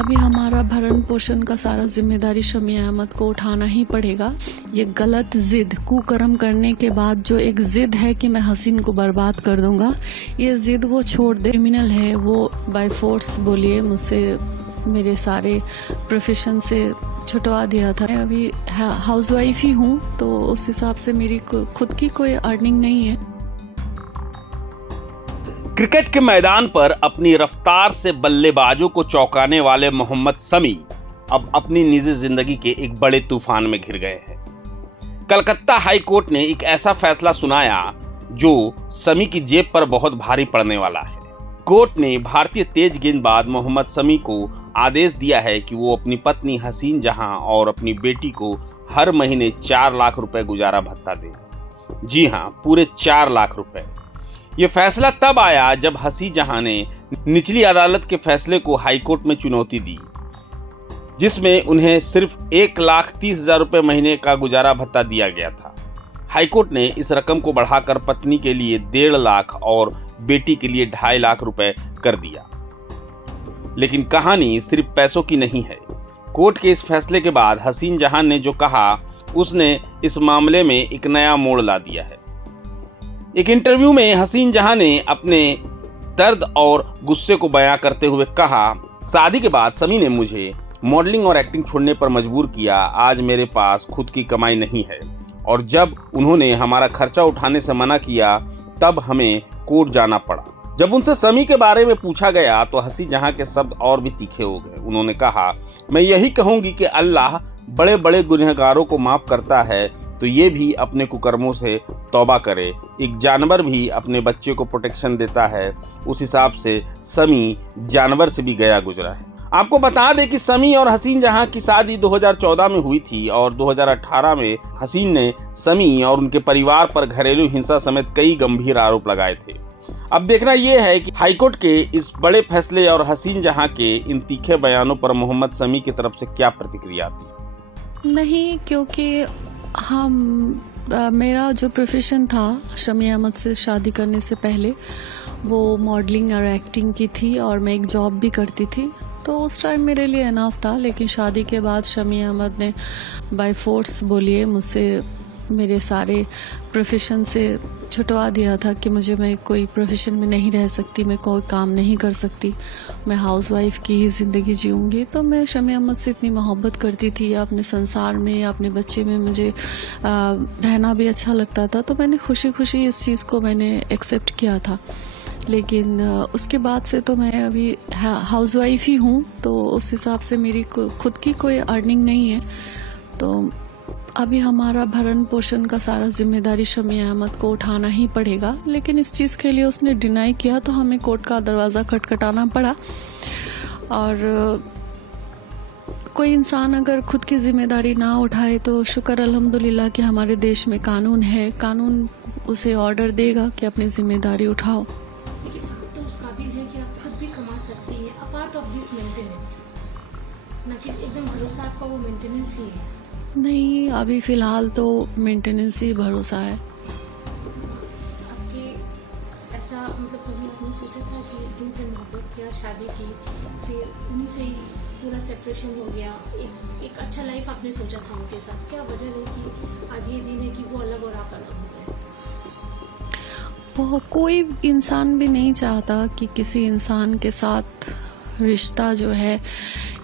अभी हमारा भरण पोषण का सारा जिम्मेदारी शमी अहमद को उठाना ही पड़ेगा। ये गलत जिद, कुकर्म करने के बाद जो एक जिद है कि मैं हसीन को बर्बाद कर दूंगा, ये जिद वो छोड़ दे। क्रिमिनल है वो, बाय फोर्स बोलिए मुझसे मेरे सारे प्रोफेशन से छुटवा दिया था। मैं अभी हाउसवाइफ ही हूँ, तो उस हिसाब से मेरी खुद की कोई अर्निंग नहीं है। क्रिकेट के मैदान पर अपनी रफ्तार से बल्लेबाजों को चौंकाने वाले मोहम्मद शमी अब अपनी निजी जिंदगी के एक बड़े तूफान में घिर गए हैं। कलकत्ता हाई कोर्ट ने एक ऐसा फैसला सुनाया जो शमी की जेब पर बहुत भारी पड़ने वाला है। कोर्ट ने भारतीय तेज गेंदबाज मोहम्मद शमी को आदेश दिया है कि वो अपनी पत्नी हसीन जहां और अपनी बेटी को हर महीने 4 लाख रुपए गुजारा भत्ता दें। जी हां, पूरे 4 लाख रुपए। ये फैसला तब आया जब हसीन जहां ने निचली अदालत के फैसले को हाईकोर्ट में चुनौती दी, जिसमें उन्हें सिर्फ 1,30,000 रुपए महीने का गुजारा भत्ता दिया गया था। हाईकोर्ट ने इस रकम को बढ़ाकर पत्नी के लिए 1.5 लाख और बेटी के लिए 2.5 लाख रुपए कर दिया। लेकिन कहानी सिर्फ पैसों की नहीं है। कोर्ट के इस फैसले के बाद हसीन जहां ने जो कहा, उसने इस मामले में एक नया मोड़ ला दिया है। एक इंटरव्यू में हसीन जहां ने अपने दर्द और गुस्से को बयां करते हुए कहा, शादी के बाद शमी ने मुझे मॉडलिंग और एक्टिंग छोड़ने पर मजबूर किया। आज मेरे पास खुद की कमाई नहीं है और जब उन्होंने हमारा खर्चा उठाने से मना किया तब हमें कोर्ट जाना पड़ा। जब उनसे शमी के बारे में पूछा गया तो हसीन जहां के शब्द और भी तीखे हो गए। उन्होंने कहा, मैं यही कहूंगी कि अल्लाह बड़े बड़े गुनहगारों को माफ करता है, तो ये भी अपने कुकर्मों से तौबा करे। एक जानवर भी अपने बच्चे को प्रोटेक्शन देता है, उस हिसाब से शमी जानवर से भी गया गुजरा है। आपको बता दें कि शमी और हसीन जहां की शादी 2014 में हुई थी और 2018 में हसीन ने शमी और उनके परिवार पर घरेलू हिंसा समेत कई गंभीर आरोप लगाए थे। अब देखना यह है कि हाईकोर्ट के इस बड़े फैसले और हसीन जहां के इन तीखे बयानों पर मोहम्मद शमी की तरफ से क्या प्रतिक्रिया आती। नहीं, क्योंकि मेरा जो प्रोफेशन था शमी अहमद से शादी करने से पहले, वो मॉडलिंग और एक्टिंग की थी और मैं एक जॉब भी करती थी, तो उस टाइम मेरे लिए इनफ था। लेकिन शादी के बाद शमी अहमद ने बाय फोर्स बोलिए मुझसे मेरे सारे प्रोफेशन से छुटवा दिया था कि मैं कोई प्रोफेशन में नहीं रह सकती, मैं कोई काम नहीं कर सकती, मैं हाउसवाइफ की ही ज़िंदगी जीऊँगी। तो मैं शमी अहमद से इतनी मोहब्बत करती थी, या अपने संसार में या अपने बच्चे में मुझे रहना भी अच्छा लगता था, तो मैंने खुशी खुशी इस चीज़ को मैंने एक्सेप्ट किया था। लेकिन उसके बाद से तो मैं अभी हाउसवाइफ ही हूँ, तो उस हिसाब से मेरी खुद की कोई अर्निंग नहीं है। तो अभी हमारा भरण पोषण का सारा जिम्मेदारी शमी अहमद को उठाना ही पड़ेगा। लेकिन इस चीज़ के लिए उसने डिनाई किया तो हमें कोर्ट का दरवाज़ा खटखटाना पड़ा। और कोई इंसान अगर खुद की जिम्मेदारी ना उठाए तो शुक्र अल्हम्दुलिल्लाह कि हमारे देश में कानून है, कानून उसे ऑर्डर देगा कि अपनी जिम्मेदारी उठाओ। लेकिन आप तो उस काबिल है कि आप खुद भी कमा सकती हैं, अपार्ट ऑफ दिस मेंटेनेंस, ना कि एकदम भरोसा आपका वो मेंटेनेंस ही है। नहीं, अभी फ़िलहाल तो मेंटेनेंस ही भरोसा है। आपके ऐसा मतलब कभी आपने सोचा था कि जिनसे मोहब्बत किया, शादी की, फिर उन्हीं से ही पूरा सेपरेशन हो गया, एक अच्छा लाइफ आपने सोचा था उनके साथ, क्या वजह है कि आज ये दिन है कि वो अलग और आप अलग हो गए? वो कोई इंसान भी नहीं चाहता कि किसी इंसान के साथ रिश्ता जो है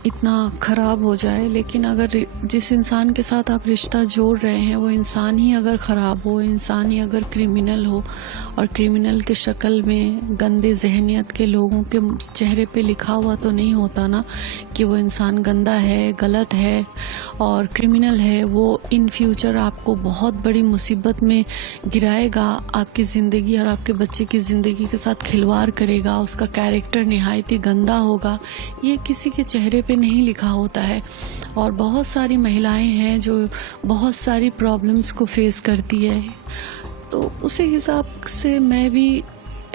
इतना ख़राब हो जाए। लेकिन अगर जिस इंसान के साथ आप रिश्ता जोड़ रहे हैं वो इंसान ही अगर ख़राब हो, इंसान ही अगर क्रिमिनल हो, और क्रिमिनल के शक्ल में गंदे जहनियत के लोगों के चेहरे पे लिखा हुआ तो नहीं होता ना कि वो इंसान गंदा है, गलत है और क्रिमिनल है। वो इन फ्यूचर आपको बहुत बड़ी मुसीबत में गिराएगा, आपकी ज़िंदगी और आपके बच्चे की ज़िंदगी के साथ खिलवाड़ करेगा, उसका कैरेक्टर निहायत ही गंदा होगा। ये किसी के चेहरे पे नहीं लिखा होता है। और बहुत सारी महिलाएं हैं जो बहुत सारी प्रॉब्लम्स को फेस करती है, तो उसी हिसाब से मैं भी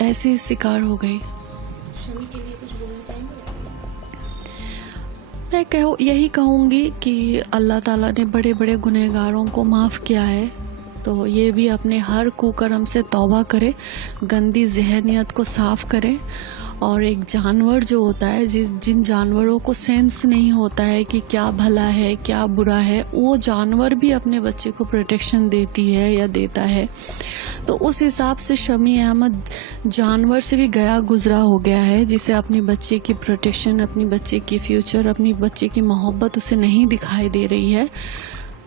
ऐसे ही शिकार हो गई। शमी के लिए कुछ बोलना चाहेंगे? मैं यही कहूँगी कि अल्लाह ताला ने बड़े बड़े गुनहगारों को माफ़ किया है, तो ये भी अपने हर कुकर्म से तौबा करे, गंदी जहनियत को साफ़ करे और एक जानवर जो होता है जिन जानवरों को सेंस नहीं होता है कि क्या भला है क्या बुरा है, वो जानवर भी अपने बच्चे को प्रोटेक्शन देती है या देता है। तो उस हिसाब से शमी अहमद जानवर से भी गया गुजरा हो गया है, जिसे अपनी बच्चे की प्रोटेक्शन, अपनी बच्चे की फ्यूचर, अपनी बच्चे की मोहब्बत उसे नहीं दिखाई दे रही है।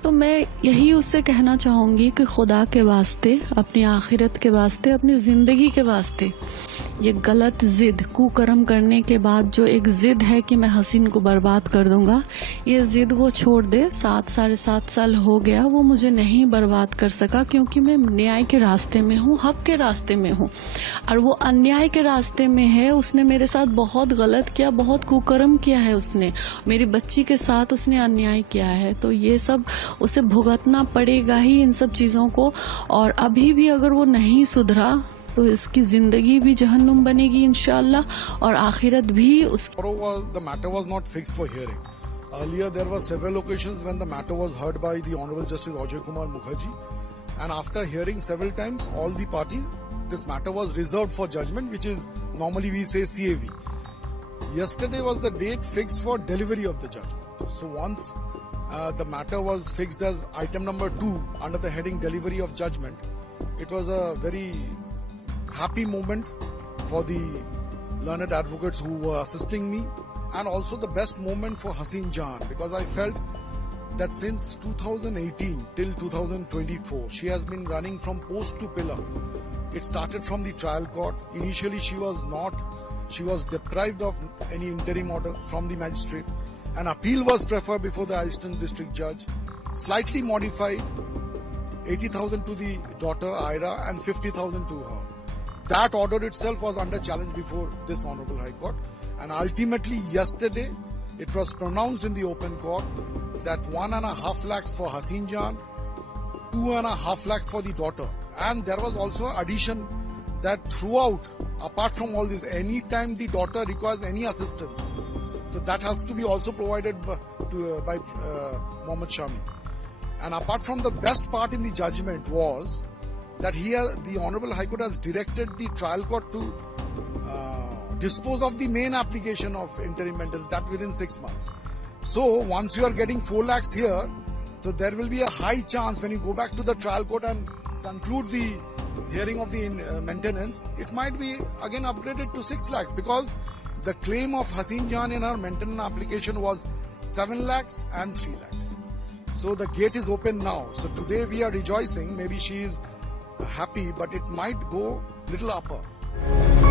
तो मैं यही उससे कहना चाहूँगी कि खुदा के वास्ते, अपनी आखिरत के वास्ते, अपनी ज़िंदगी के वास्ते, ये गलत ज़िद, कुकर्म करने के बाद जो एक ज़िद है कि मैं हसीन को बर्बाद कर दूंगा, ये ज़िद वो छोड़ दे। 7 साढ़े 7 साल हो गया, वो मुझे नहीं बर्बाद कर सका क्योंकि मैं न्याय के रास्ते में हूँ, हक के रास्ते में हूँ, और वो अन्याय के रास्ते में है। उसने मेरे साथ बहुत गलत किया, बहुत कुकर्म किया है, उसने मेरी बच्ची के साथ उसने अन्याय किया है। तो ये सब उसे भुगतना पड़ेगा ही, इन सब चीज़ों को। और अभी भी अगर वो नहीं सुधरा तो इसकी ज़िंदगी भी जहन्नुम बनेगी इंशाअल्लाह, और आखिरत भी उस The matter was not fixed for hearing. Earlier, there were several occasions when the matter was heard by the Honorable Justice Ajay Kumar Mukherjee, and after hearing several times all the parties, this matter was reserved for judgment, which is normally we say CAV. Yesterday was the date fixed for delivery of the judgment. So once the matter was fixed as item number 2 under the heading delivery of judgment, it was a very happy moment for the learned advocates who were assisting me, and also the best moment for Haseen Jahan, because I felt that since 2018 till 2024 she has been running from post to pillar. It started from the trial court. Initially she was deprived of any interim order from the magistrate. An appeal was preferred before the assistant district judge, slightly modified, 80,000 to the daughter Ira and 50,000 to her. That order itself was under challenge before this Honorable High Court, and ultimately yesterday it was pronounced in the open court that 1.5 lakhs for Haseen Jahan, 2.5 lakhs for the daughter. And there was also addition that throughout, apart from all this, any time the daughter requires any assistance, so that has to be also provided by Mohammed Shami. And apart from the best part in the judgment was that the Honorable High Court has directed the trial court to dispose of the main application of interim maintenance, that within 6 months. So once you are getting 4 lakhs here, so there will be a high chance when you go back to the trial court and conclude the hearing of the maintenance, it might be again upgraded to 6 lakhs, because the claim of Haseen Jahan in her maintenance application was 7 lakhs and 3 lakhs. So the gate is open now. So today we are rejoicing. Maybe she is happy, but it might go little upper.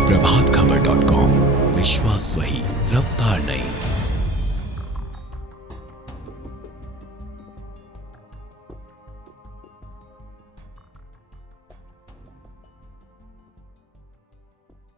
प्रभातखबर.com, विश्वास वही, रफ्तार नहीं।